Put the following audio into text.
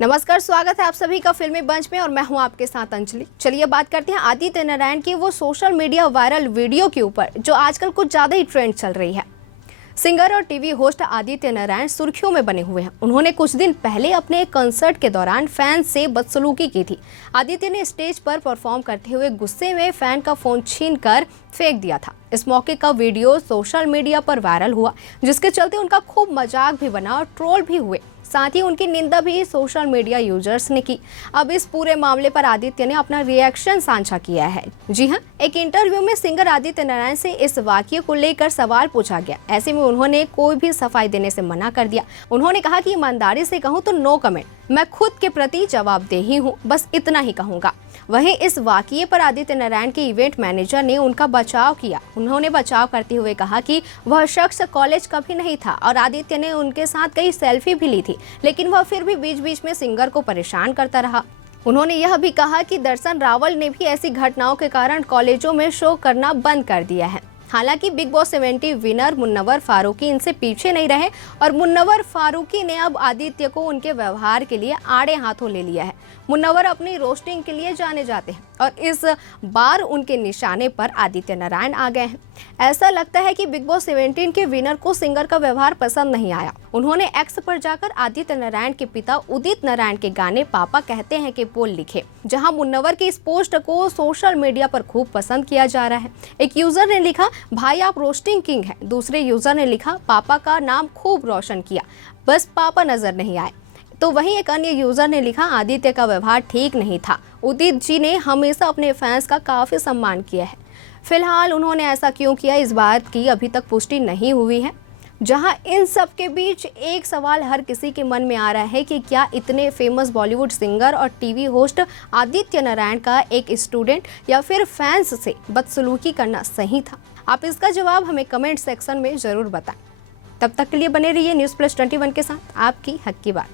नमस्कार, स्वागत है आप सभी का फिल्मी बंच में और मैं हूं आपके साथ अंजलि। चलिए बात करते हैं आदित्य नारायण की वो सोशल मीडिया वायरल वीडियो के ऊपर जो आजकल कुछ ज़्यादा ही ट्रेंड चल रही है। सिंगर और टीवी होस्ट आदित्य नारायण सुर्खियों में बने हुए हैं। उन्होंने कुछ दिन पहले अपने कंसर्ट के दौरान फैन से बदसलूकी की थी। आदित्य ने स्टेज पर परफॉर्म करते हुए गुस्से में फैन का फोन छीनकर फेंक दिया था। इस मौके का वीडियो सोशल मीडिया पर वायरल हुआ, जिसके चलते उनका खूब मजाक भी बना और ट्रोल भी हुए। साथ ही उनकी निंदा भी सोशल मीडिया यूजर्स ने की। अब इस पूरे मामले पर आदित्य ने अपना रिएक्शन साझा किया है। जी हां, एक इंटरव्यू में सिंगर आदित्य नारायण से इस वाकये को लेकर सवाल पूछा गया। ऐसे में उन्होंने कोई भी सफाई देने से मना कर दिया। उन्होंने कहा कि ईमानदारी से कहूं तो नो कमेंट, मैं खुद के प्रति जवाबदेही हूं, बस इतना ही कहूंगा। वहीं इस वाकये पर आदित्य नारायण के इवेंट मैनेजर ने उनका बचाव किया। उन्होंने बचाव करते हुए कहा कि वह शख्स कॉलेज का भी नहीं था और आदित्य ने उनके साथ कई सेल्फी भी ली थी, लेकिन वह फिर भी बीच बीच में सिंगर को परेशान करता रहा। उन्होंने यह भी कहा कि दर्शन रावल ने भी ऐसी घटनाओं के कारण कॉलेजों में शो करना बंद कर दिया है। हालांकि Bigg Boss 70 winner Munawar Faruqui इनसे पीछे नहीं रहे और मुन्नवर फारूकी ने अब आदित्य को उनके व्यवहार के लिए आड़े हाथों ले लिया है। मुन्नवर अपनी रोस्टिंग के लिए जाने जाते हैं और इस बार उनके निशाने पर आदित्य नारायण आ गए हैं। ऐसा लगता है कि बिग बॉस 17 के विनर को सिंगर का व्यवहार पसंद नहीं आया। उन्होंने एक्स पर जाकर आदित्य नारायण के पिता उदित नारायण के गाने पापा कहते हैं के पोल लिखे, जहां मुन्नवर की इस पोस्ट को सोशल मीडिया पर खूब पसंद किया जा रहा है। एक यूजर ने लिखा, भाई आप रोस्टिंग किंग हैं। दूसरे यूजर ने लिखा, पापा का नाम खूब रोशन किया, बस पापा नजर नहीं आए। तो वहीं एक अन्य यूजर ने लिखा, आदित्य का व्यवहार ठीक नहीं था। उदित जी ने हमेशा अपने फैंस का काफी सम्मान किया है। फिलहाल उन्होंने ऐसा क्यों किया, इस बात की अभी तक पुष्टि नहीं हुई है। जहां इन सब के बीच एक सवाल हर किसी के मन में आ रहा है कि क्या इतने फेमस बॉलीवुड सिंगर और टीवी होस्ट आदित्य नारायण का एक स्टूडेंट या फिर फैंस से बदसलूकी करना सही था? आप इसका जवाब हमें कमेंट सेक्शन में जरूर बताएं। तब तक के लिए बने रहिए न्यूज़ प्लस 21 के साथ, आपकी हक की बात।